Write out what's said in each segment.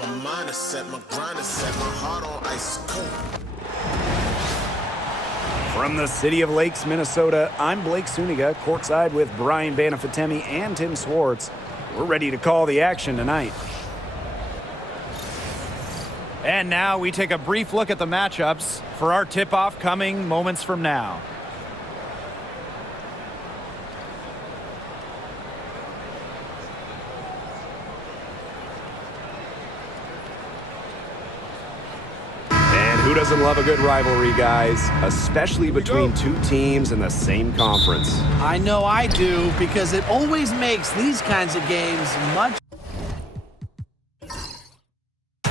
My mind is set, my grind is set, my heart on ice cold. From the city of Lakes, Minnesota, I'm Blake Suniga, courtside with Brian Banafitemi and Tim Swartz. We're ready to call the action tonight. And now we take a brief look at the matchups for our tip-off coming moments from now. Who doesn't love a good rivalry, guys? Especially between two teams in the same conference. I know I do, because it always makes these kinds of games much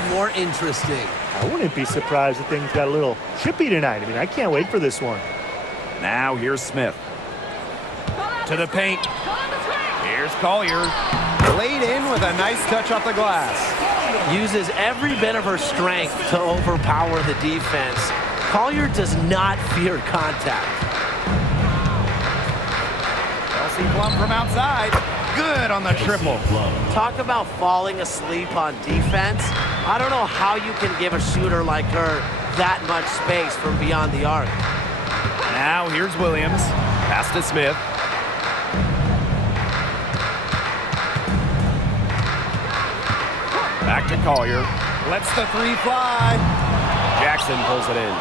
more interesting. I wouldn't be surprised if things got a little chippy tonight. I mean, I can't wait for this one. Now here's Smith. To the paint. Here's Collier. Laid in with a nice touch off the glass. Uses every bit of her strength to overpower the defense. Collier does not fear contact. Kelsey Plum from outside. Good on the triple. Talk about falling asleep on defense. I don't know how you can give a shooter like her that much space from beyond the arc. Now here's Williams. Pass to Smith. Back to Collier. Lets the three fly. Jackson pulls it in.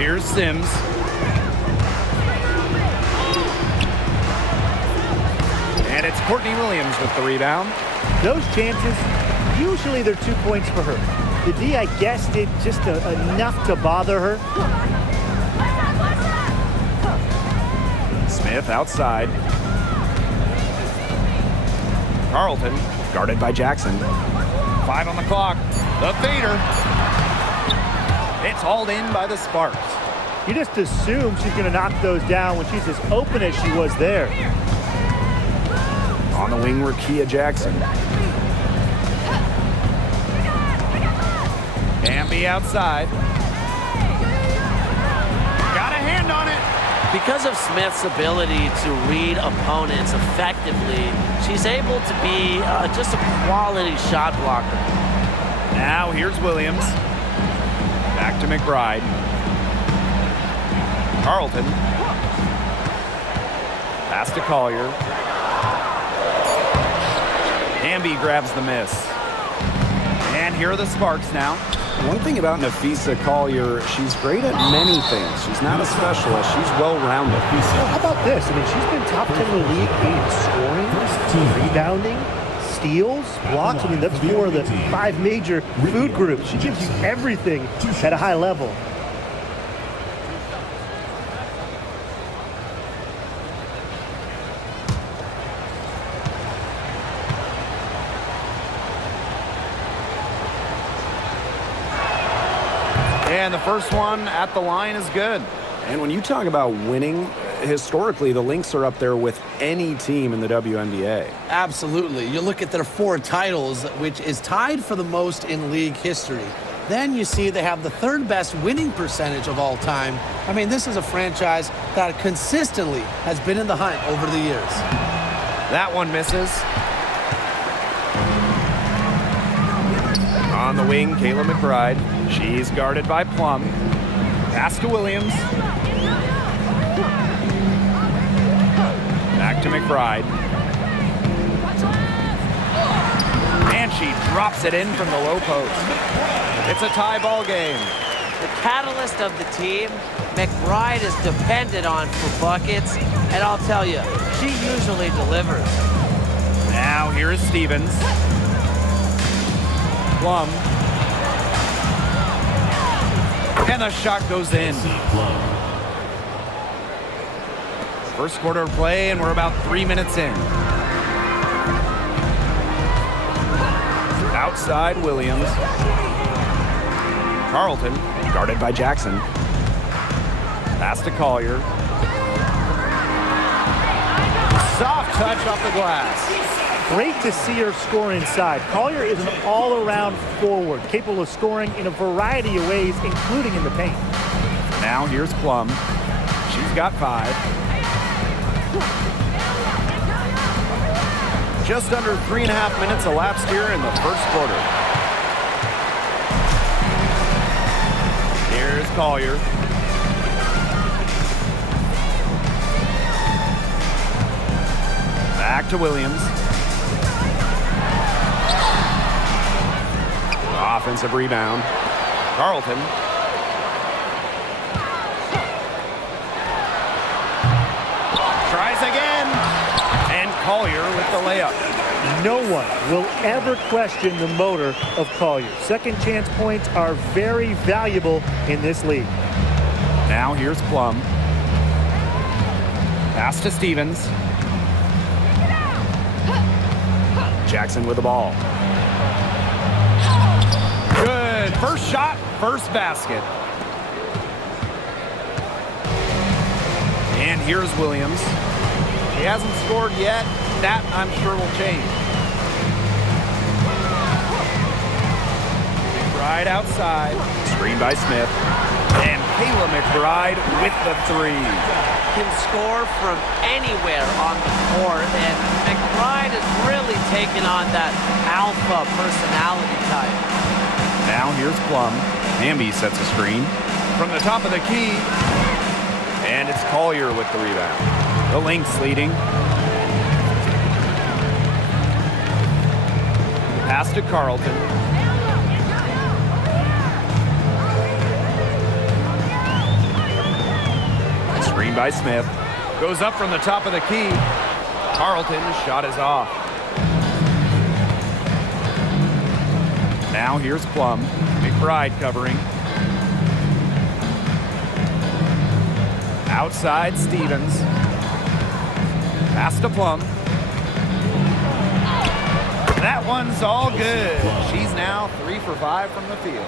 Here's Sims. And it's Courtney Williams with the rebound. Those chances, usually they're 2 points for her. The D, I guess, did just enough to bother her. Smith outside. Carlton. Guarded by Jackson. 5 on the clock. The fader. It's hauled in by the Sparks. You just assume she's going to knock those down when she's as open as she was there. On the wing, Rakia Jackson. Amby outside. Got a hand on it. Because of Smith's ability to read opponents effectively, she's able to be just a quality shot blocker. Now here's Williams. Back to McBride. Carlton. Pass to Collier. Amby grabs the miss. And here are the Sparks now. One thing about Nafisa Collier, she's great at many things. She's not a specialist. She's well-rounded. Well, how about this? I mean, she's been top 10 in the league in scoring, rebounding, steals, blocks. I mean, that's 4 of the 5 major food groups. She gives you everything at a high level. And the first one at the line is good. And when you talk about winning, historically, the Lynx are up there with any team in the WNBA. Absolutely. You look at their 4 titles, which is tied for the most in league history. Then you see they have the 3rd best winning percentage of all time. I mean, this is a franchise that consistently has been in the hunt over the years. That one misses. On the wing, Kayla McBride. She's guarded by Plum. Pass to Williams. Back to McBride. And she drops it in from the low post. It's a tie ball game. The catalyst of the team, McBride is dependent on for buckets, and I'll tell you, she usually delivers. Now here is Stevens. Plum. And the shot goes in. First quarter of play, and we're about 3 minutes in. Outside, Williams. Carlton. Guarded by Jackson. Pass to Collier. Soft touch off the glass. Great to see her score inside. Collier is an all-around forward, capable of scoring in a variety of ways, including in the paint. Now here's Plum. She's got 5. just under 3.5 minutes elapsed here in the first quarter. Here's Collier. Back to Williams. Offensive rebound. Carlton. Tries again. And Collier with the layup. No one will ever question the motor of Collier. Second chance points are very valuable in this league. Now here's Plum. Pass to Stevens. Jackson with the ball. Good. First shot, first basket. And here's Williams. He hasn't scored yet. That, I'm sure, will change. McBride outside. Screen by Smith. And Kayla McBride with the three. Can score from anywhere on the court, and McBride has really taken on that alpha personality type. Now here's Plum. Hamby sets a screen from the top of the key. And it's Collier with the rebound. The Lynx leading. Pass to Carlton. Screen by Smith. Goes up from the top of the key. Carlton's shot is off. Now here's Plum. McBride covering. Outside Stevens. Pass to Plum. That one's all good. She's now 3 for 5 from the field.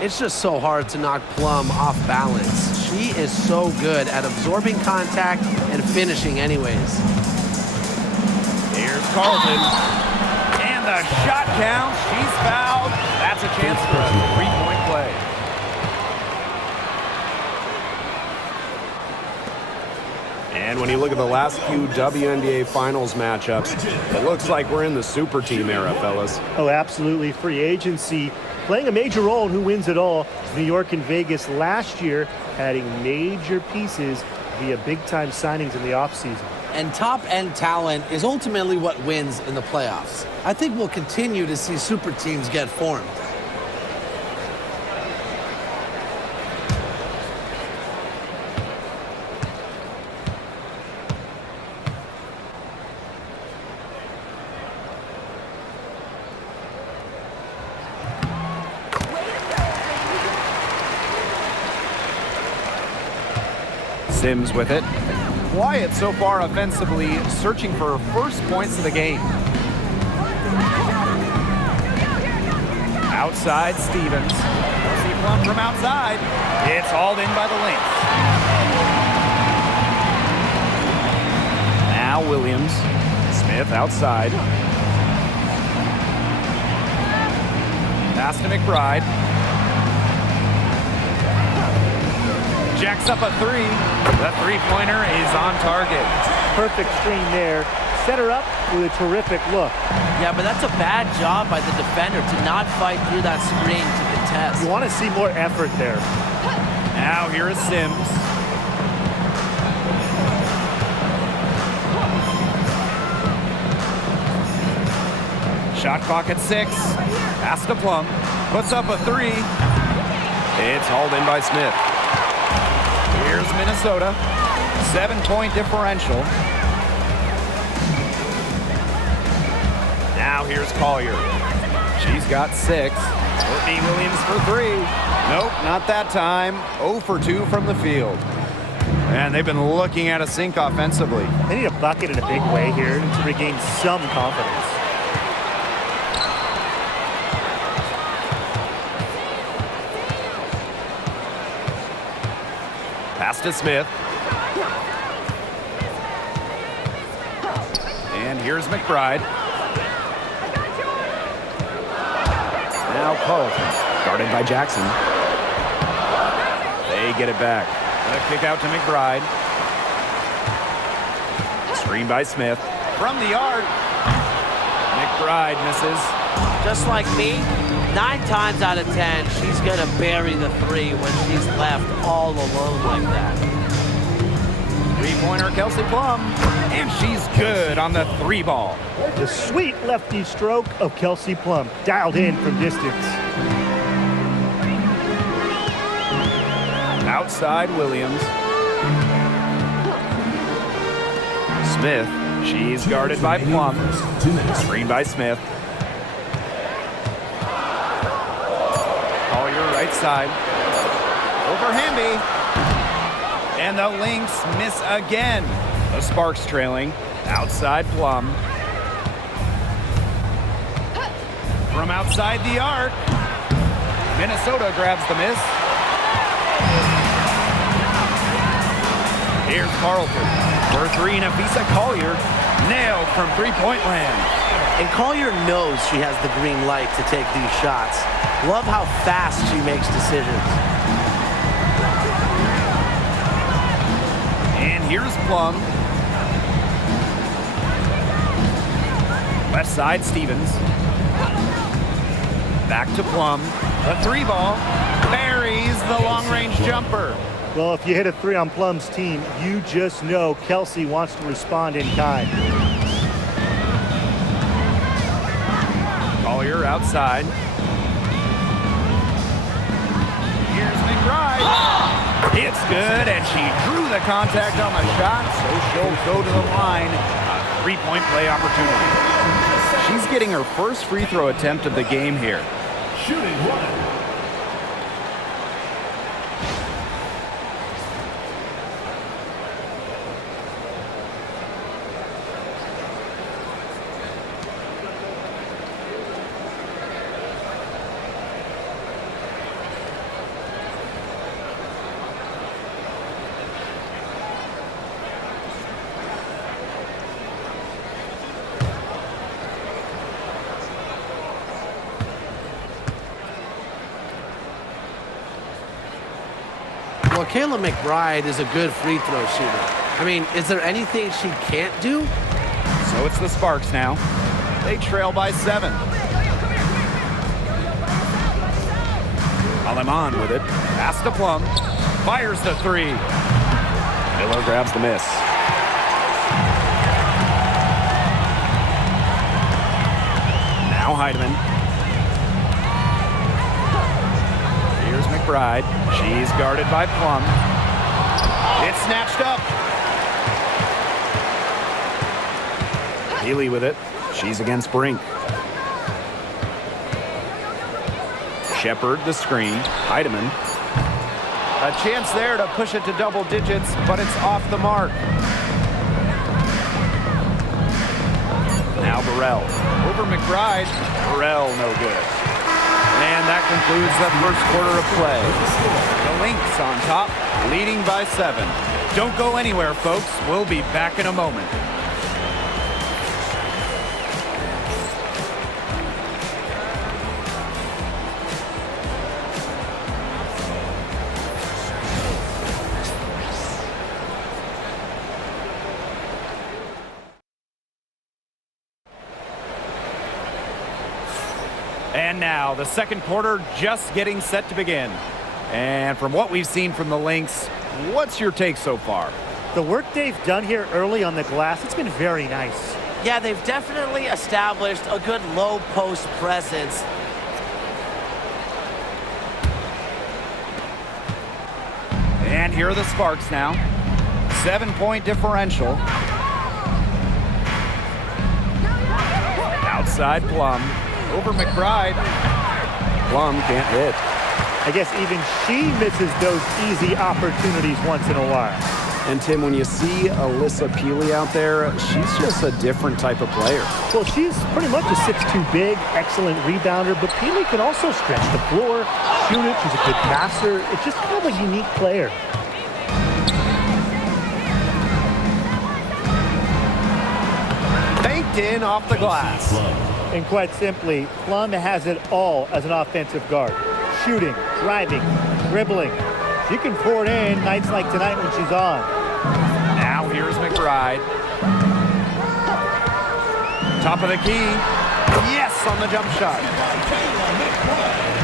It's just so hard to knock Plum off balance. She is so good at absorbing contact and finishing anyways. Here's Carlton. And the shot counts. She's fouled. That's a chance for a 3-point play. And when you look at the last few WNBA Finals matchups, it looks like we're in the super team era, fellas. Oh, absolutely. Free agency playing a major role in who wins it all. New York and Vegas last year adding major pieces via big-time signings in the offseason. And top-end talent is ultimately what wins in the playoffs. I think we'll continue to see super teams get formed. Sims with it. Wyatt so far offensively searching for her first points of the game. Outside Stevens. See Plum from outside. It's hauled in by the Lynx. Now Williams. Smith outside. Pass to McBride. Jacks up a three. The three-pointer is on target. Perfect screen there. Set her up with a terrific look. Yeah, but that's a bad job by the defender to not fight through that screen to contest. You want to see more effort there. Now here is Sims. Shot clock at 6. Pass to Plum. Puts up a three. It's hauled in by Smith. Here's Minnesota. 7-point differential. Now here's Collier. She's got 6. Courtney Williams for 3. Nope, not that time. 0 for 2 from the field. And they've been looking at a sink offensively. They need a bucket in a big way here to regain some confidence. Pass to Smith. And here's McBride. Now Carlton, guarded by Jackson. They get it back. The kick out to McBride. Screen by Smith. From the arc. McBride misses. Just like me, 9 times out of 10, she's gonna bury the 3 when she's left all alone like that. Three-pointer Kelsey Plum, and she's good on the 3 ball. The sweet lefty stroke of Kelsey Plum, dialed in from distance. Outside Williams. Smith, she's guarded by Plum. Screen by Smith. Collier right side. Over Hamby. And the Lynx miss again. The Sparks trailing. Outside Plum. From outside the arc. Minnesota grabs the miss. Here's Carlton. For 3, Nafisa Collier. Nailed from three-point land. And Collier knows she has the green light to take these shots. Love how fast she makes decisions. And here's Plum. Left side, Stevens. Back to Plum. The 3 ball. Buries the long-range jumper. Well, if you hit a 3 on Plum's team, you just know Kelsey wants to respond in kind. Collier outside. Here's McBride. It's good, and she drew the contact on the shot, so she'll go to the line. A 3-point play opportunity. She's getting her first free throw attempt of the game here. Shooting 1. Well, Kayla McBride is a good free throw shooter. I mean, is there anything she can't do? So it's the Sparks now. They trail by 7. Aleman with it. Pass to Plum. Fires the 3. Miller grabs the miss. Now Heidemann. Here's McBride. She's guarded by Plum. It's snatched up. Healy with it. She's against Brink. Shepard the screen. Heidemann. A chance there to push it to double digits, but it's off the mark. Now Burrell. Over McBride. Burrell no good. And that concludes the first quarter of play. The Lynx on top, leading by 7. Don't go anywhere, folks. We'll be back in a moment. And now, the second quarter just getting set to begin. And from what we've seen from the Lynx, what's your take so far? The work they've done here early on the glass, it's been very nice. Yeah, they've definitely established a good low post presence. And here are the Sparks now. 7-point differential. Outside Plum. Over McBride. Plum can't hit. I guess even she misses those easy opportunities once in a while. And Tim, when you see Alyssa Peely out there, she's just a different type of player. Well, she's pretty much a 6'2" big, excellent rebounder, but Peely can also stretch the floor, shoot it. She's a good passer. It's just kind of a unique player. Banked in off the glass. And quite simply, Plum has it all as an offensive guard. Shooting, driving, dribbling. She can pour it in nights like tonight when she's on. Now here's McBride. Top of the key. Yes, on the jump shot.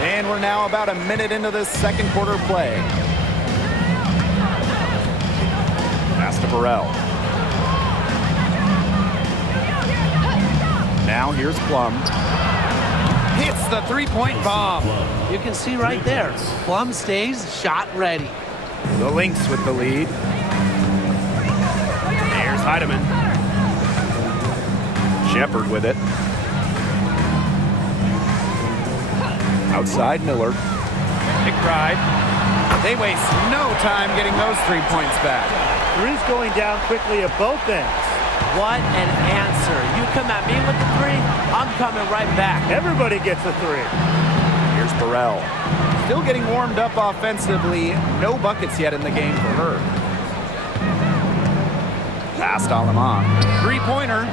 And we're now about a minute into this second quarter play. Pass to Burrell. Now here's Plum. Hits the three-point bomb. You can see right there, Plum stays shot ready. The Lynx with the lead. There's Heidemann. Shepard with it. Outside Miller. McBride. They waste no time getting those 3 points back. Three's going down quickly at both ends. What an answer. You come at me with the three, I'm coming right back. Everybody gets a three. Here's Burrell. Still getting warmed up offensively. No buckets yet in the game for her. Pass to Aleman. Three-pointer.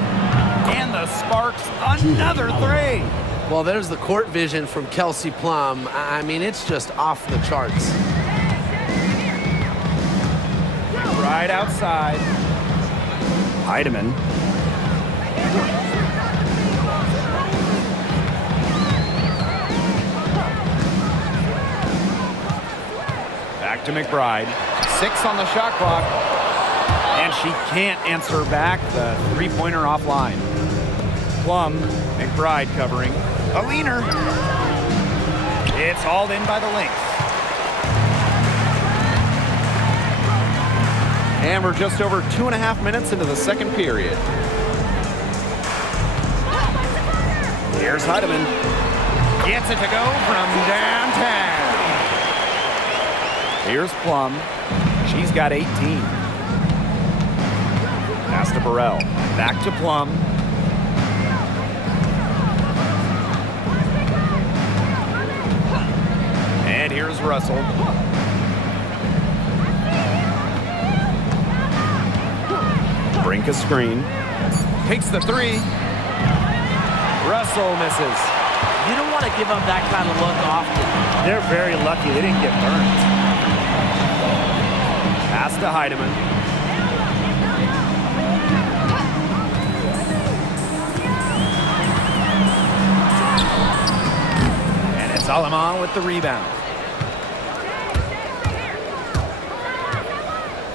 And the Sparks another three. Well, there's the court vision from Kelsey Plum. I mean, it's just off the charts. Right outside. Heidemann. Back to McBride. 6 on the shot clock. And she can't answer back the three-pointer offline. Plum, McBride covering. A leaner. It's hauled in by the Lynx. And we're just over 2.5 minutes into the second period. Here's Heidemann. Gets it to go from downtown. Here's Plum. She's got 18. Pass to Burrell. Back to Plum. And here's Russell. Brink a screen. Takes the three. Russell misses. You don't want to give them that kind of look often. They're very lucky they didn't get burned. Pass to Heidemann. And it's Aleman with the rebound.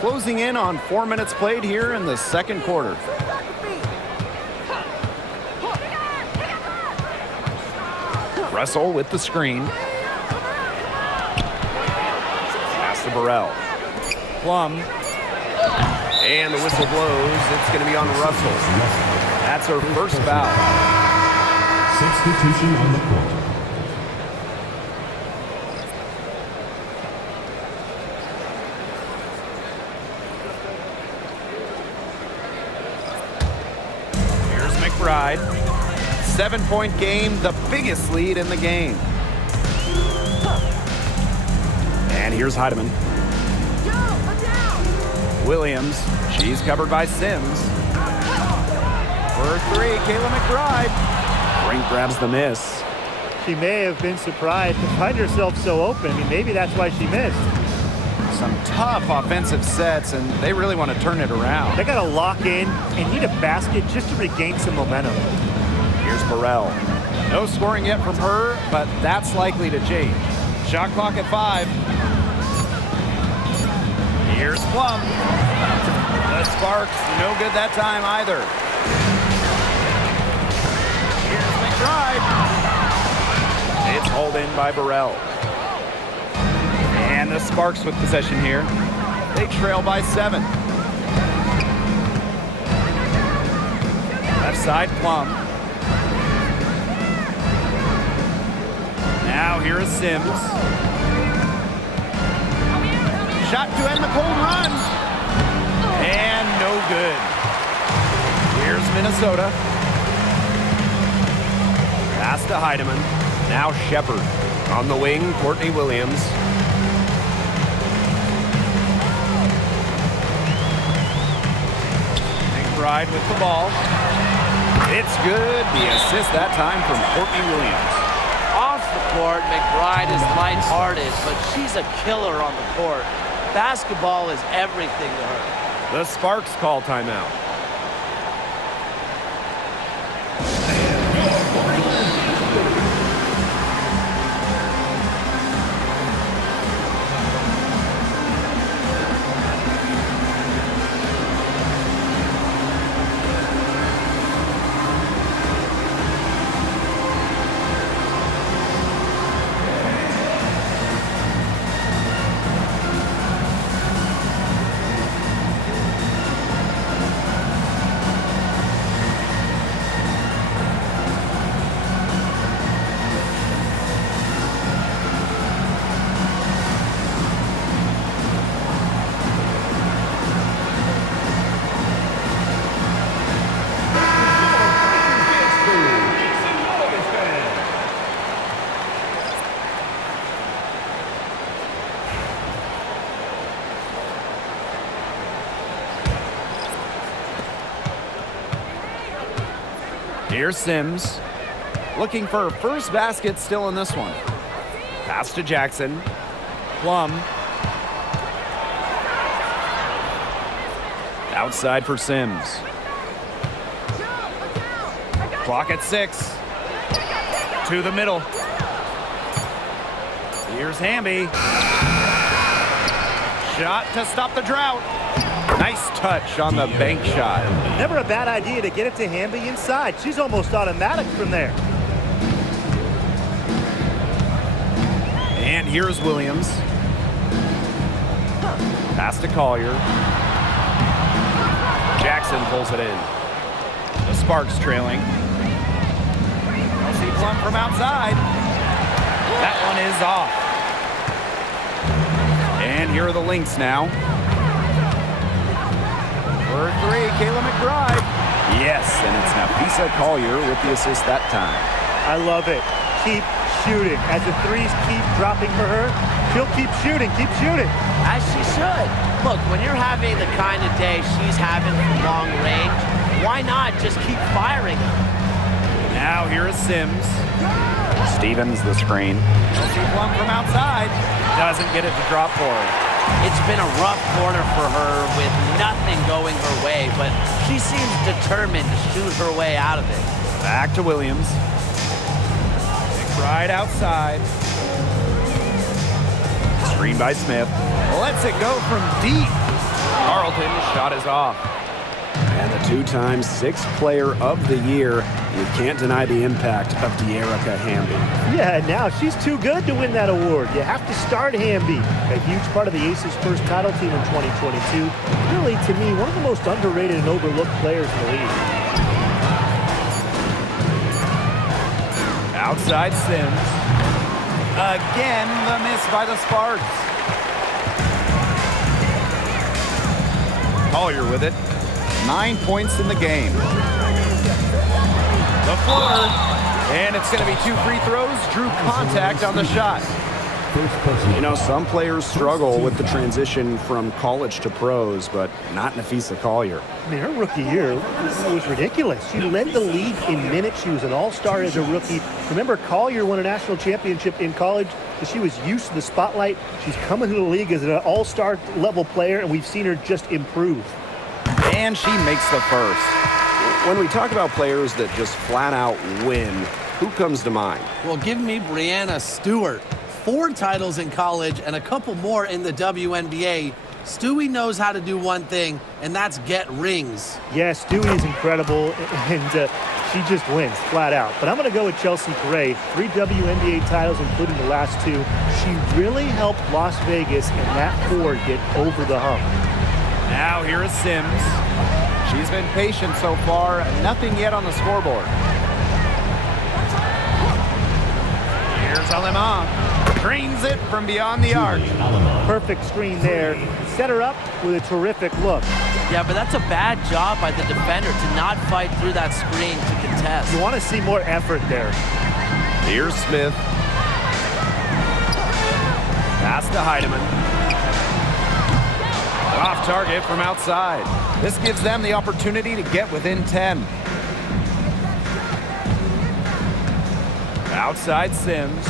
Closing in on 4 minutes played here in the second quarter. Russell with the screen. Pass to Burrell. Plum. And the whistle blows. It's going to be on Russell. That's her first foul. Substitution on the court. Here's McBride. 7-point game, the biggest lead in the game. And here's Heidemann. Williams, she's covered by Sims. For three, Kayla McBride. Brink grabs the miss. She may have been surprised to find herself so open. I mean, maybe that's why she missed. Some tough offensive sets, and they really want to turn it around. They got to lock in and need a basket just to regain some momentum. Here's Burrell. No scoring yet from her, but that's likely to change. Shot clock at 5. Here's Plum. The Sparks, no good that time either. Here's McBride. It's hauled in by Burrell. And the Sparks with possession here. They trail by 7. Left side, Plum. Now here is Sims. Shot to end the cold run. And no good. Here's Minnesota. Pass to Heidemann. Now Shepard. On the wing, Courtney Williams. McBride with the ball. It's good. The assist that time from Courtney Williams. Off the court, McBride is lighthearted, but she's a killer on the court. Basketball is everything to her. The Sparks call timeout. Here's Sims. Looking for her first basket still in this one. Pass to Jackson. Plum. Outside for Sims. Clock at 6. To the middle. Here's Hamby. Shot to stop the drought. Nice touch on the bank shot. Never a bad idea to get it to Hamby inside. She's almost automatic from there. And here's Williams. Pass to Collier. Jackson pulls it in. The Sparks trailing. Kelsey Plum from outside. That one is off. And here are the Lynx now. For 3, Kayla McBride. Yes, and it's Nafisa Collier with the assist that time. I love it. Keep shooting. As the threes keep dropping for her, she'll keep shooting, keep shooting. As she should. Look, when you're having the kind of day she's having from long range, why not just keep firing them? Now here is Sims. Stevens the screen. Kelsey Plum from outside. Doesn't get it to drop for her. It's been a rough quarter for her with nothing going her way, but she seems determined to shoot her way out of it. Back to Williams. Right outside. Screen by Smith. Lets it go from deep. Carlton's shot is off. And the 2-time 6th player of the year. You can't deny the impact of De'Erica Hamby. Yeah, now she's too good to win that award. You have to start Hamby. A huge part of the Aces' first title team in 2022. Really, to me, one of the most underrated and overlooked players in the league. Outside Sims. Again, the miss by the Sparks. Collier with it. 9 points in the game. The floater. And it's going to be 2 free throws. Drew contact on the shot. You know, some players struggle with the transition from college to pros, but not Nafisa Collier. I mean, her rookie year was ridiculous. She led the league in minutes. She was an all-star as a rookie. Remember, Collier won a national championship in college, so she was used to the spotlight. She's coming to the league as an all-star level player, and we've seen her just improve. And she makes the first. When we talk about players that just flat out win, who comes to mind? Well, give me Brianna Stewart. 4 titles in college and a couple more in the WNBA. Stewie knows how to do one thing, and that's get rings. Yeah, Stewie is incredible, and she just wins, flat out. But I'm going to go with Chelsea Gray. 3 WNBA titles, including the last 2. She really helped Las Vegas and that 4 get over the hump. Now here is Sims. She's been patient so far. Nothing yet on the scoreboard. Here's Alema. Drains it from beyond the arc. Perfect screen there. Set her up with a terrific look. Yeah, but that's a bad job by the defender to not fight through that screen to contest. You want to see more effort there. Here's Smith. Pass to Heidemann. Off target from outside. This gives them the opportunity to get within 10. Outside Sims.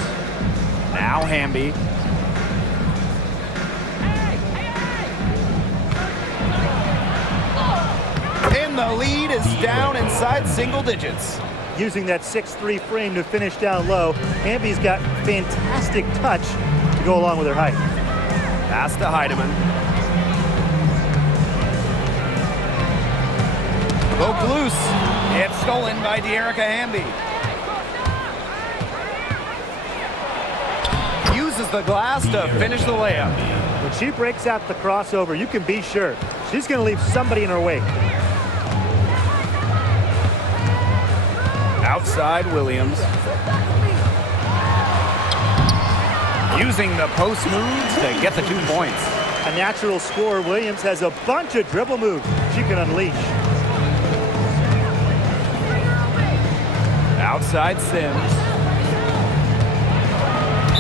Now Hamby. And the lead is down inside single digits. Using that 6'3" frame to finish down low, Hamby's got fantastic touch to go along with her height. Pass to Heidemann. Broke loose. It's stolen by De'Erica Hamby. Uses the glass to finish the layup. When she breaks out the crossover, you can be sure she's going to leave somebody in her wake. Outside Williams. Using the post moves to get the 2 points. A natural scorer, Williams has a bunch of dribble moves she can unleash. Outside Sims.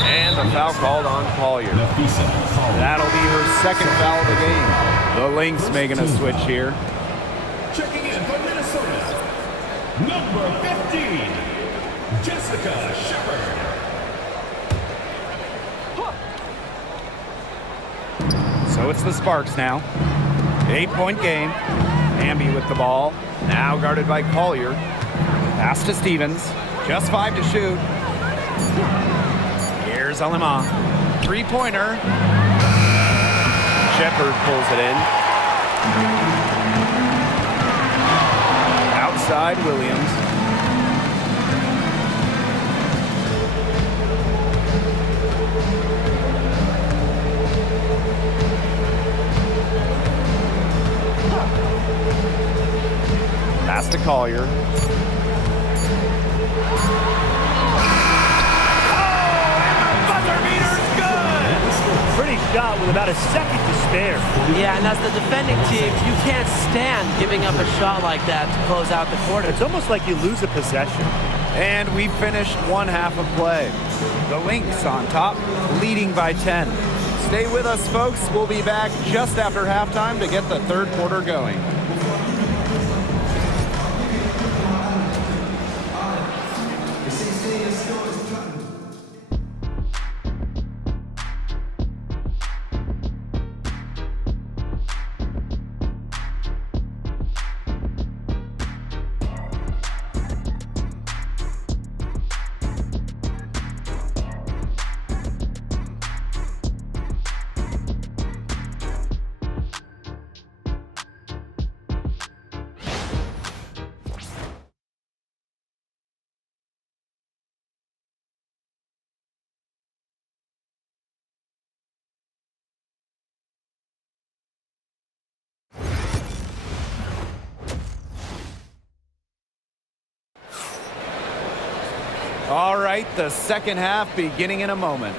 And the foul called on Collier. That'll be her second foul of the game. The Lynx making a switch here. Checking in from Minnesota, Number 15, Jessica Shepard. So it's the Sparks now. 8-point game. Hamby with the ball. Now guarded by Collier. Pass to Stevens. Just 5 to shoot. Here's Alima. Three-pointer. Shepard pulls it in. Outside Williams. Pass to Collier. Pretty shot with about a second to spare. Yeah, and as the defending team, you can't stand giving up a shot like that to close out the quarter. It's almost like you lose a possession. And we finished one half of play. The Lynx on top, leading by 10. Stay with us, folks. We'll be back just after halftime to get the third quarter going. All right, the second half beginning in a moment.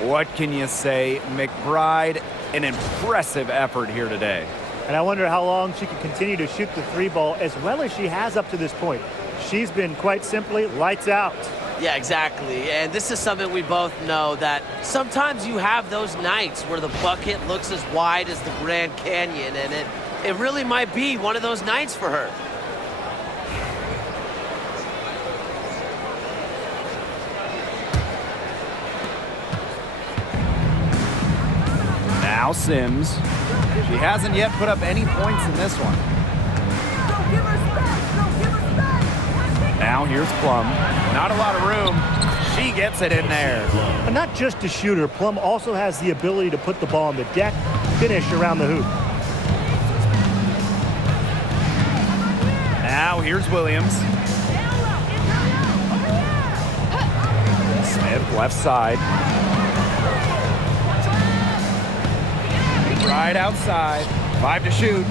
What can you say? McBride, an impressive effort here today. And I wonder how long she can continue to shoot the three ball as well as she has up to this point. She's been quite simply lights out. Yeah, exactly. And this is something we both know, that sometimes you have those nights where the bucket looks as wide as the Grand Canyon, and it really might be one of those nights for her. Now Sims. She hasn't yet put up any points in this one. Now here's Plum. Not a lot of room. She gets it in there. And not just a shooter, Plum also has the ability to put the ball on the deck, finish around the hoop. Now here's Williams. Smith left side. Right outside. 5 to shoot.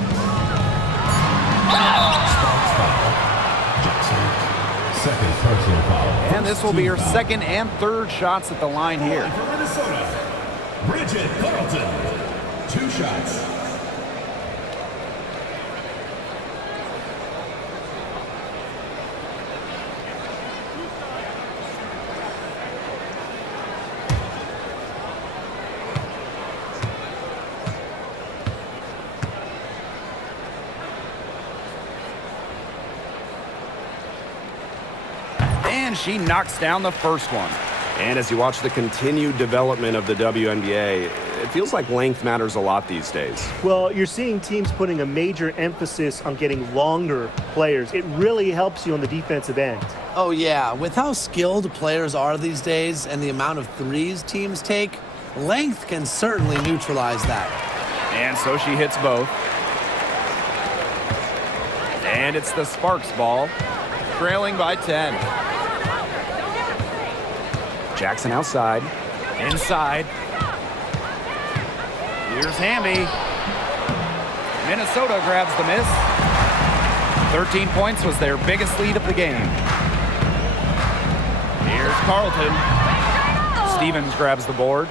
Second personal foul. And this will be her second and third shots at the line here. For Minnesota, Bridget Carlton. 2 shots. And she knocks down the first one. And as you watch the continued development of the WNBA, it feels like length matters a lot these days. Well, you're seeing teams putting a major emphasis on getting longer players. It really helps you on the defensive end. Oh, yeah. With how skilled players are these days and the amount of threes teams take, length can certainly neutralize that. And so she hits both. And it's the Sparks ball, trailing by 10. Jackson outside. Inside. Here's Hamby. Minnesota grabs the miss. 13 points was their biggest lead of the game. Here's Carlton. Stevens grabs the board.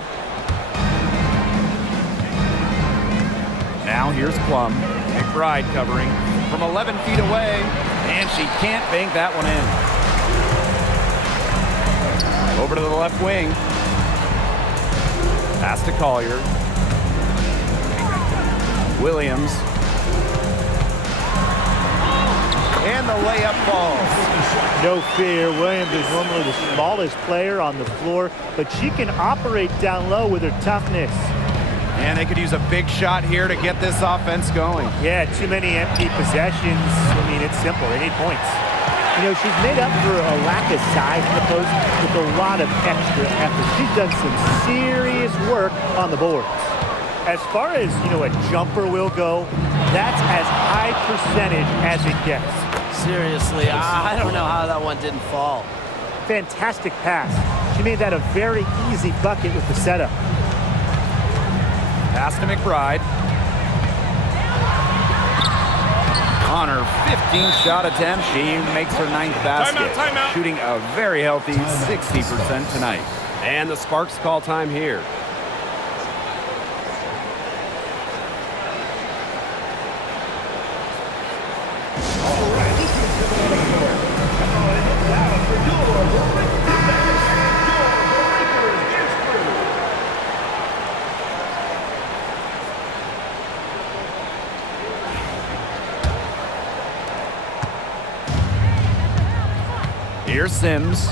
Now here's Plum. McBride covering from 11 feet away, and she can't bank that one in. Over to the left wing. Pass to Collier. Williams. And the layup falls. No fear. Williams is normally the smallest player on the floor, but she can operate down low with her toughness. And they could use a big shot here to get this offense going. Yeah, too many empty possessions. I mean, it's simple. They need points. You know, she's made up for a lack of size in the post with a lot of extra effort. She's done some serious work on the boards. As far as, you know, a jumper will go, that's as high percentage as it gets. Seriously, I don't know how that one didn't fall. Fantastic pass. She made that a very easy bucket with the setup. Pass to McBride. On her 15th shot attempt, she makes her 9th basket. Timeout. Shooting a very healthy 60% tonight. And the Sparks call time here. Here's Sims.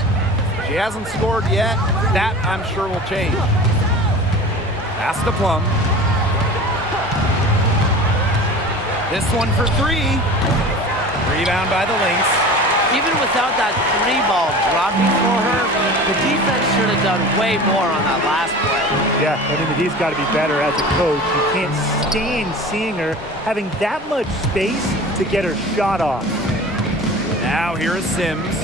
She hasn't scored yet. That, I'm sure, will change. Pass to Plum. This one for three. Rebound by the Lynx. Even without that three ball dropping for her, the defense should have done way more on that last play. Yeah, I mean, the D's got to be better as a coach. You can't stand seeing her having that much space to get her shot off. Now here is Sims.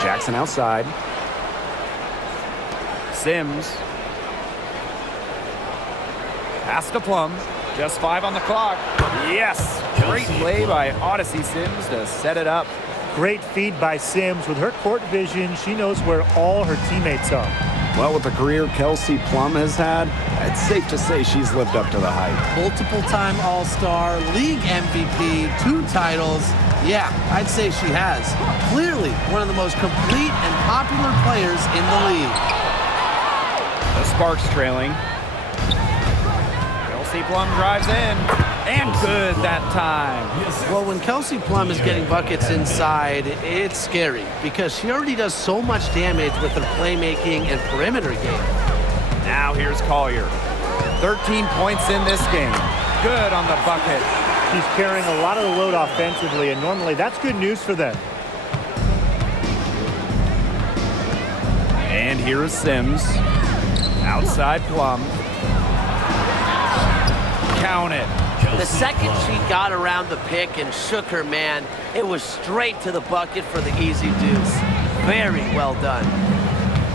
Jackson outside. Sims. Pass to Plum. Just 5 on the clock. Yes! Great play by Odyssey Sims to set it up. Great feed by Sims. With her court vision, she knows where all her teammates are. Well, with the career Kelsey Plum has had, it's safe to say she's lived up to the hype. Multiple-time All-Star, league MVP, 2 titles. Yeah, I'd say she has. Clearly one of the most complete and popular players in the league. The Sparks trailing. Kelsey Plum drives in. And good that time. Well, when Kelsey Plum is getting buckets inside, it's scary because she already does so much damage with her playmaking and perimeter game. Now here's Collier. 13 points in this game. Good on the bucket. She's carrying a lot of the load offensively, and normally that's good news for them. And here is Sims. Outside Plum. Count it. The second she got around the pick and shook her man, it was straight to the bucket for the easy deuce. Very well done.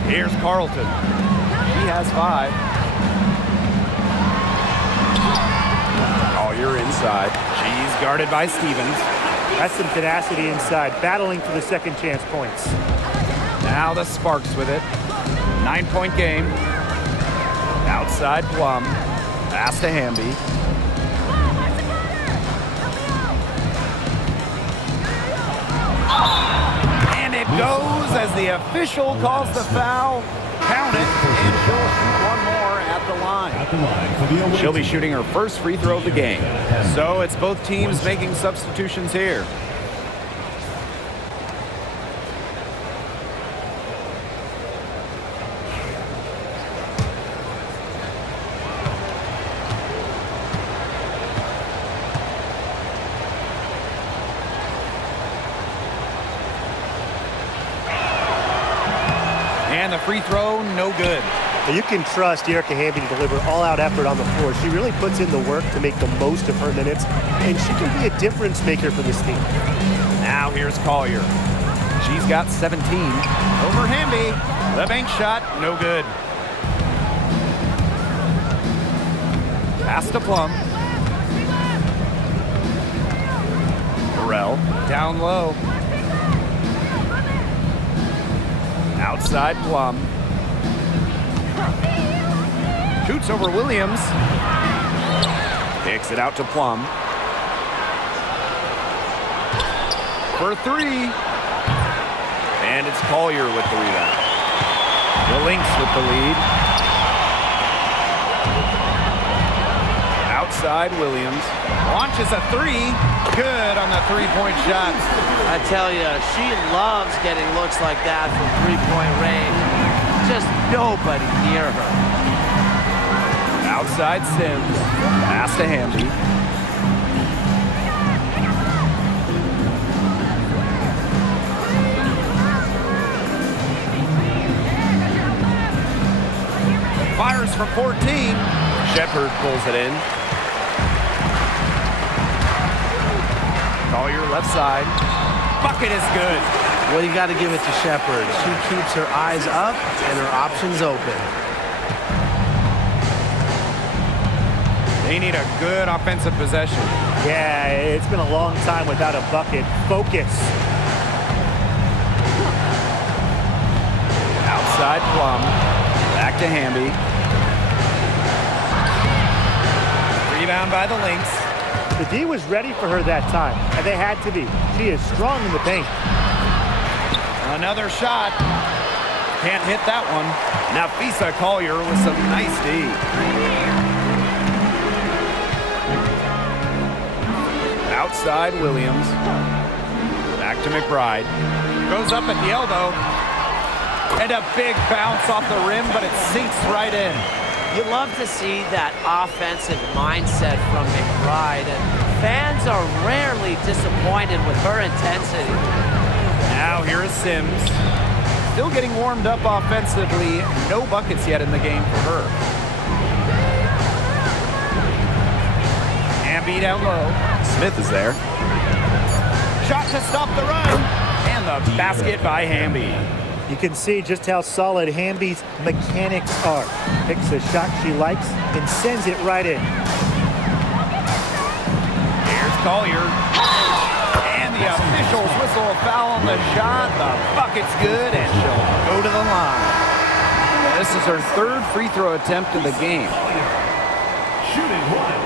Here's Carlton. He has 5. Collier inside. She's guarded by Stevens. That's some tenacity inside, battling for the second chance points. Now the Sparks with it. 9-point game. Outside Plum. Pass to Hamby. And it goes as the official calls the foul. Count it, and she'll shoot one more at the line. She'll be shooting her first free throw of the game. So it's both teams making substitutions here. And the free throw, no good. You can trust Erica Hamby to deliver all-out effort on the floor. She really puts in the work to make the most of her minutes, and she can be a difference maker for this team. Now here's Collier. She's got 17. Over Hamby. The bank shot, no good. Pass to Plum. Burrell down low. Outside Plum. Shoots over Williams. Kicks it out to Plum. For 3. And it's Collier with the rebound. The Lynx with the lead. Outside Williams. Launches a three. Good on the three-point shot. I tell you, she loves getting looks like that from three-point range. Just nobody near her. Outside Sims. Pass to Hamby. Fires from 14. Shepard pulls it in. Collier left side. Bucket is good. Well, you got to give it to Shepard. She keeps her eyes up and her options open. They need a good offensive possession. Yeah, it's been a long time without a bucket. Focus. Outside Plum. Back to Hamby. Rebound by the Lynx. The D was ready for her that time, and they had to be. She is strong in the paint. Another shot. Can't hit that one. Now Fisa Collier with some nice D. Outside Williams. Back to McBride. Goes up at the elbow. And a big bounce off the rim, but it sinks right in. You love to see that offensive mindset from McBride, and fans are rarely disappointed with her intensity. Now here is Sims. Still getting warmed up offensively. No buckets yet in the game for her. Hamby down low. Smith is there. Shot to stop the run. And the basket by Hamby. You can see just how solid Hamby's mechanics are. Picks a shot she likes and sends it right in. Here's Collier. And the officials whistle a foul on the shot. The bucket's good, and she'll go to the line. This is her third free throw attempt of the game. Shooting one.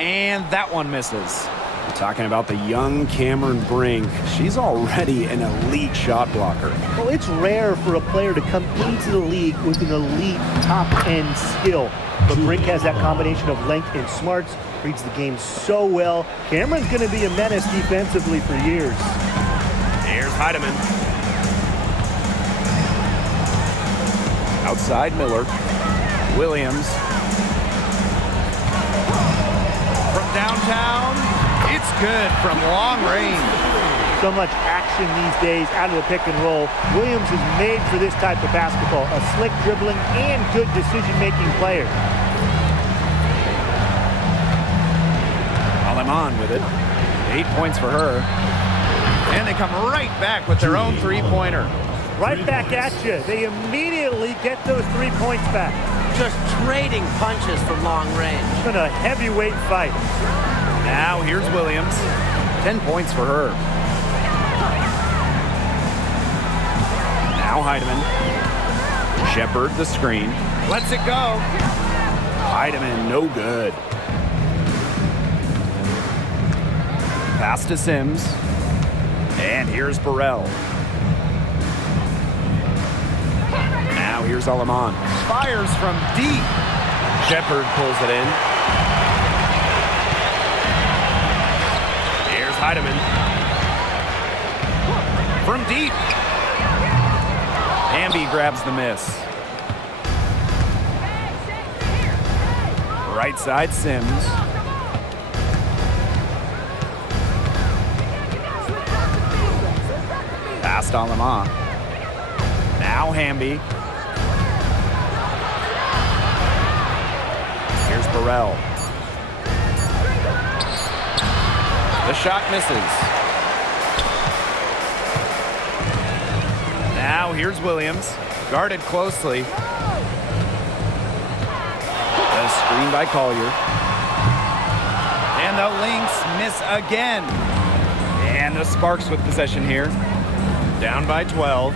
And that one misses. We're talking about the young Cameron Brink. She's already an elite shot blocker. Well, it's rare for a player to come into the league with an elite top-end skill. But Brink has that combination of length and smarts, reads the game so well. Cameron's going to be a menace defensively for years. Here's Heidemann. Outside Miller. Williams. From downtown, it's good from long range. So much action these days out of the pick and roll. Williams is made for this type of basketball. A slick dribbling and good decision-making player. Aleman with it. 8 points for her. And they come right back with their own three-pointer. Right back at you. They immediately get those 3 points back. Just trading punches from long range. It's been a heavyweight fight. Now here's Williams. 10 points for her. Now Heidemann. Shepard the screen. Lets it go. Heidemann no good. Pass to Sims. And here's Burrell. Now here's Aleman. Fires from deep. Shepard pulls it in. Here's Heidemann. From deep. Hamby grabs the miss. Right side Sims. Past Aleman. Now Hamby. Here's Burrell. The shot misses. Now here's Williams. Guarded closely. The screen by Collier. And the Lynx miss again. And the Sparks with possession here. Down by 12.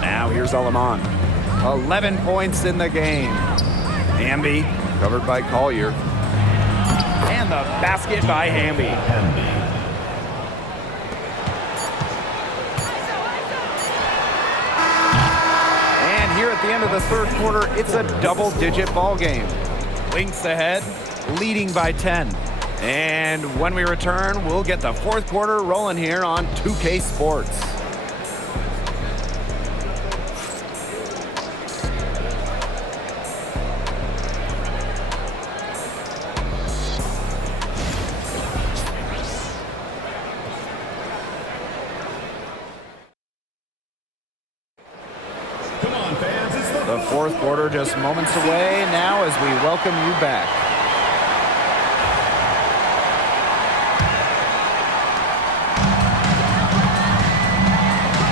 Now here's Alaman. 11 points in the game. Hamby covered by Collier. And the basket by Hamby. And here at the end of the third quarter, it's a double-digit ball game. Lynx ahead, leading by 10. And when we return, we'll get the fourth quarter rolling here on 2K Sports. The fourth quarter just moments away now as we welcome you back.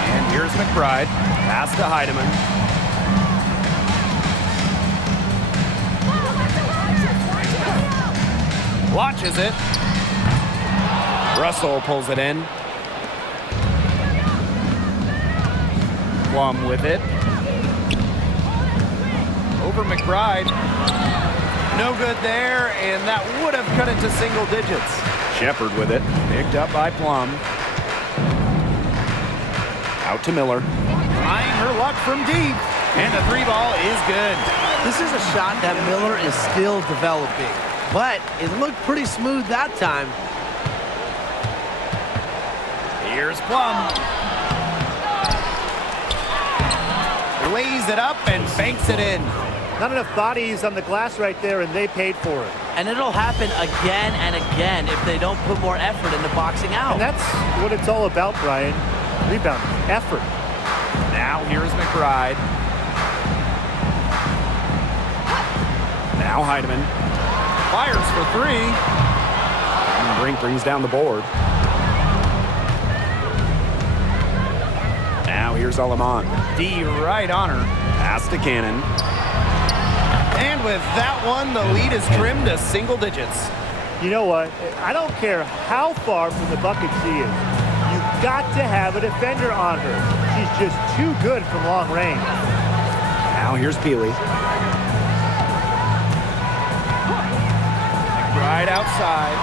And here's McBride. Pass to Heidemann. Launches it. Russell pulls it in. Plum with it. Over McBride. No good there, and that would have cut it to single digits. Shepard with it. Picked up by Plum. Out to Miller. Trying her luck from deep, and the three ball is good. This is a shot that Miller is still developing, but it looked pretty smooth that time. Here's Plum. Lays it up and banks it in. Not enough bodies on the glass right there, and they paid for it. And it'll happen again and again if they don't put more effort into boxing out. And that's what it's all about, Brian. Rebound, effort. Now here's McBride. Now Heidemann. Fires for three. And Brink brings down the board. Now here's Alaman. D right on her. Pass to Cannon. And with that one, the lead is trimmed to single digits. You know what? I don't care how far from the bucket she is. You've got to have a defender on her. She's just too good from long range. Now here's Peely. Right outside.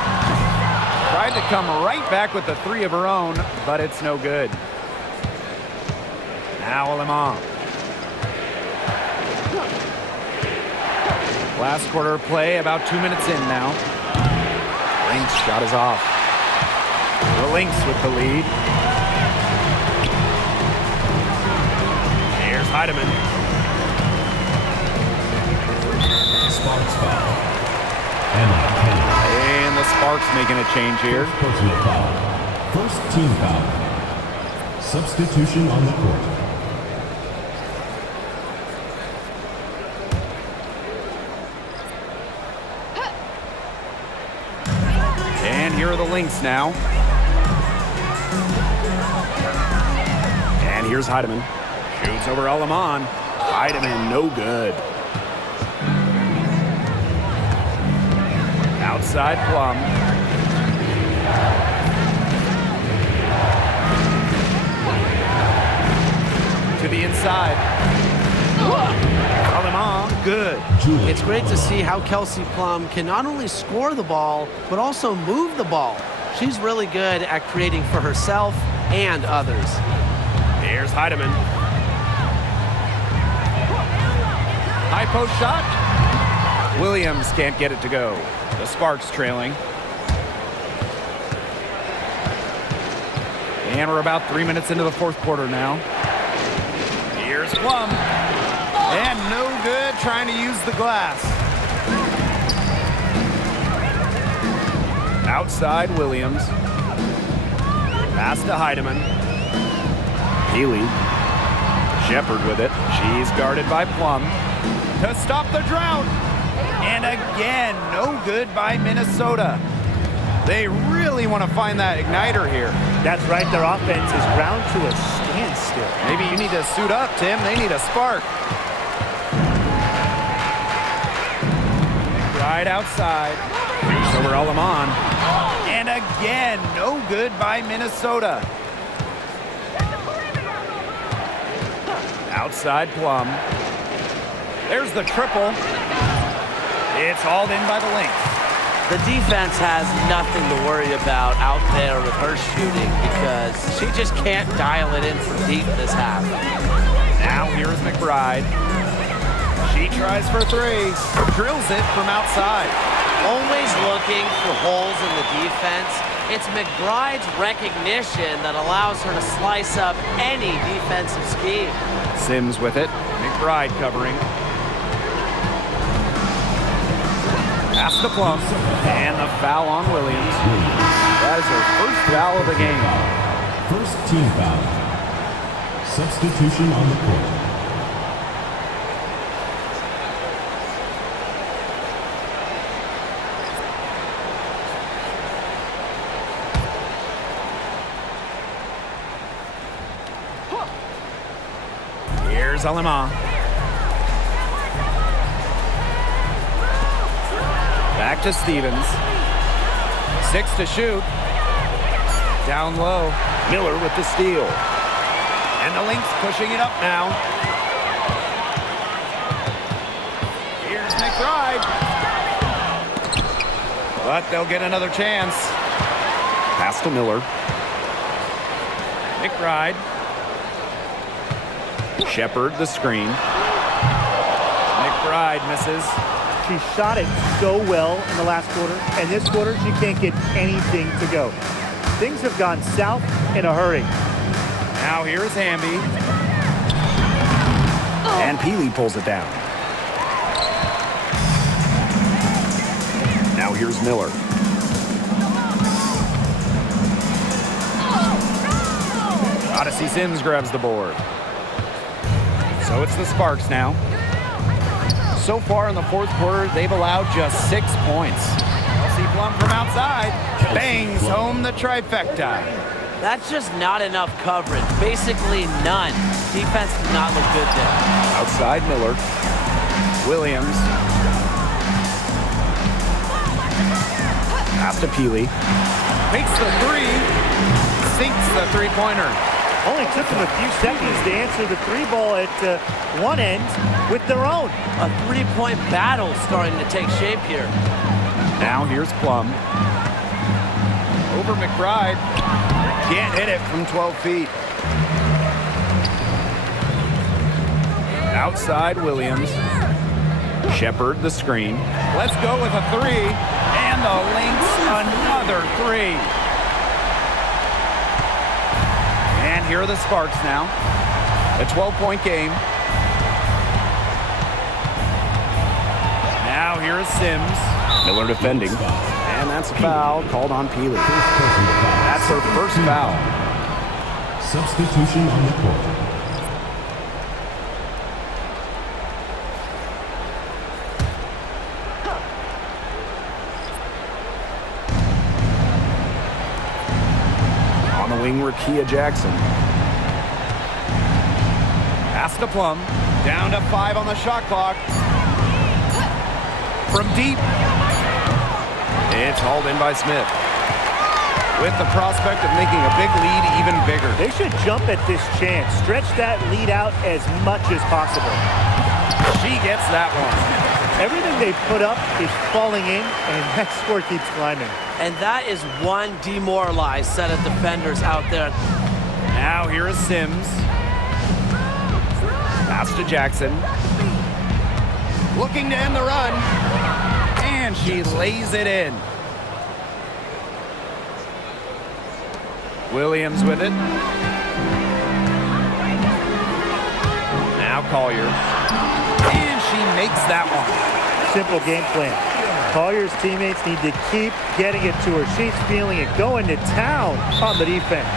Tried to come right back with the three of her own, but it's no good. Now Alaman. Last quarter play, about 2 minutes in now. Lynx shot is off. The Lynx with the lead. Here's Heidemann. Sparks foul. And the Sparks making a change here. Personal foul. First team foul. Substitution on the court. And here are the Lynx now. And here's Heidemann. Shoots over Alaman. Heidemann, no good. Outside Plum. To the inside. Alaman, good. It's great to see how Kelsey Plum can not only score the ball, but also move the ball. She's really good at creating for herself and others. Here's Heidemann. High post shot. Williams can't get it to go. The Sparks trailing. And we're about 3 minutes into the fourth quarter now. Here's Plum. And no good trying to use the glass. Outside Williams. Pass to Heidemann. Peely. Shepard with it. She's guarded by Plum. To stop the drought. And again, no good by Minnesota. They really want to find that igniter here. That's right. Their offense is ground to a standstill. Maybe you need to suit up, Tim. They need a spark. McBride outside. Here's over Alamon. And again, no good by Minnesota. Outside Plum. There's the triple. It's hauled in by the Lynx. The defense has nothing to worry about out there with her shooting because she just can't dial it in from deep this half. Now here's McBride. She tries for three. Drills it from outside. Always looking for holes in the defense. It's McBride's recognition that allows her to slice up any defensive scheme. Sims with it. McBride covering. Pass to Plum. And the foul on Williams. That is her first foul of the game. First team foul. Substitution on the court. Here's Alema. Back to Stevens. 6 to shoot. Down low. Miller with the steal. And the Lynx pushing it up now. Here's McBride. But they'll get another chance. Pass to Miller. McBride. Shepard the screen. McBride misses. She shot it so well in the last quarter, and this quarter she can't get anything to go. Things have gone south in a hurry. Now here's Hamby. And Peely pulls it down. Now here's Miller. Odyssey Sims grabs the board. So it's the Sparks now. So far in the fourth quarter, they've allowed just 6 points. Kelsey Plum from outside bangs home the trifecta. That's just not enough coverage. Basically none. Defense did not look good there. Outside Miller. Williams. Pass to Peely. Makes the three. Sinks the three-pointer. Only took them a few seconds to answer the three ball at one end with their own. A three-point battle starting to take shape here. Now here's Plum. Over McBride. Can't hit it from 12 feet. Outside Williams. Shepard the screen. Let's go with a three. And the Lynx another three. And here are the Sparks now. A 12-point game. Now here's Sims. Miller defending. And that's a foul called on Peely. That's her first foul. Substitution on the court. On the wing, Rakia Jackson. Pass to Plum. Down to 5 on the shot clock. From deep. It's hauled in by Smith. With the prospect of making a big lead even bigger. They should jump at this chance. Stretch that lead out as much as possible. She gets that one. Everything they put up is falling in, and that score keeps climbing. And that is one demoralized set of defenders out there. Now here is Sims. Pass to Jackson. Looking to end the run. And she lays it in. Williams with it. Now Collier. And she makes that one. Simple game plan. Collier's teammates need to keep getting it to her. She's feeling it, going to town on the defense.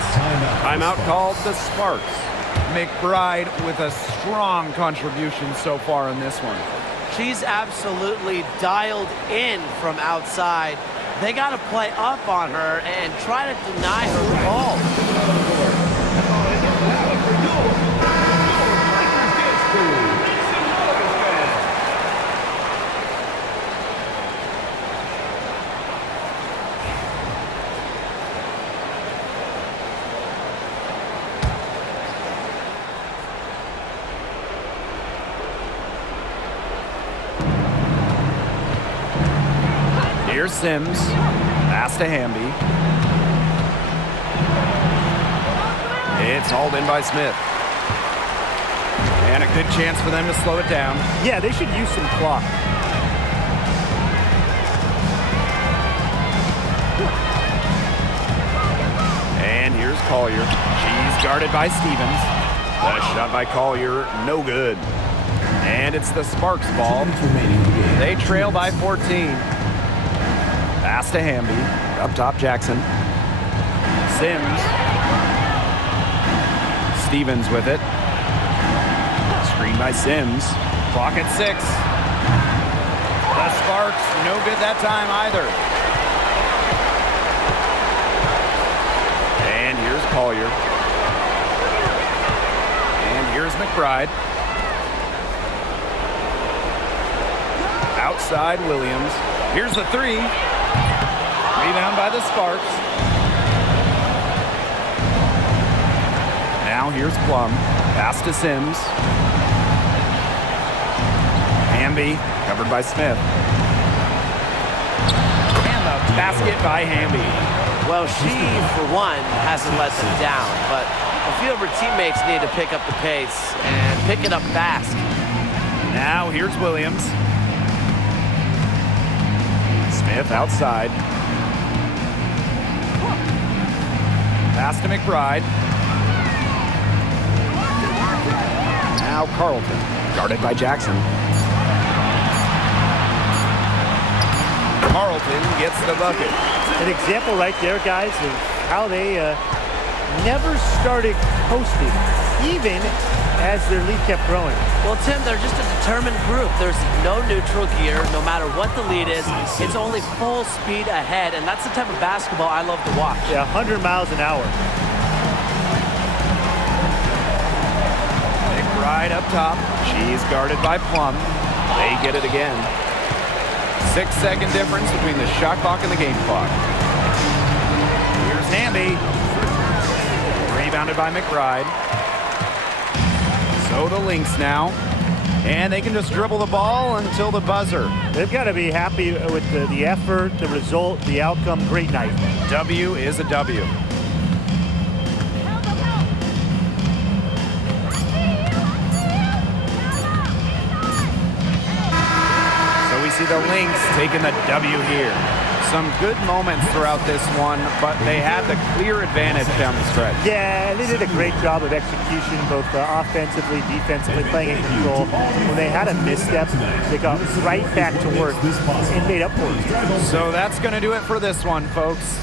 Timeout called the Sparks. McBride with a strong contribution so far in this one. She's absolutely dialed in from outside. They got to play up on her and try to deny her the ball. Here's Sims. Pass to Hamby. It's hauled in by Smith. And a good chance for them to slow it down. Yeah, they should use some clock. And here's Collier. She's guarded by Stevens. The shot by Collier, no good. And it's the Sparks ball. They trail by 14. Pass to Hamby. Up top, Jackson. Sims. Stevens with it. Screen by Sims. Clock at 6. The Sparks, no good that time either. And here's Collier. And here's McBride. Outside Williams. Here's the 3. Rebound by the Sparks. Now here's Plum. Pass to Sims. Hamby, covered by Smith. And the basket by Hamby. Well, she, for one, hasn't let them down, but a few of her teammates need to pick up the pace and pick it up fast. Now here's Williams. Smith outside. Pass to McBride. Now Carlton, guarded by Jackson. Carlton gets the bucket. An example right there, guys, of how they never started coasting, even as their lead kept growing. Well, Tim, they're just a determined group. There's no neutral gear, no matter what the lead is. It's only full speed ahead, and that's the type of basketball I love to watch. Yeah, 100 miles an hour. McBride up top. She's guarded by Plum. They get it again. 6-second difference between the shot clock and the game clock. Here's Hamby. Rebounded by McBride. So the Lynx now. And they can just dribble the ball until the buzzer. They've got to be happy with the effort, the result, the outcome. Great night. W is a W. So we see the Lynx taking the W here. Some good moments throughout this one, but they had the clear advantage down the stretch. Yeah, they did a great job of execution, both offensively, defensively, playing in control. When they had a misstep, they got right back to work and made up for it. So that's going to do it for this one, folks.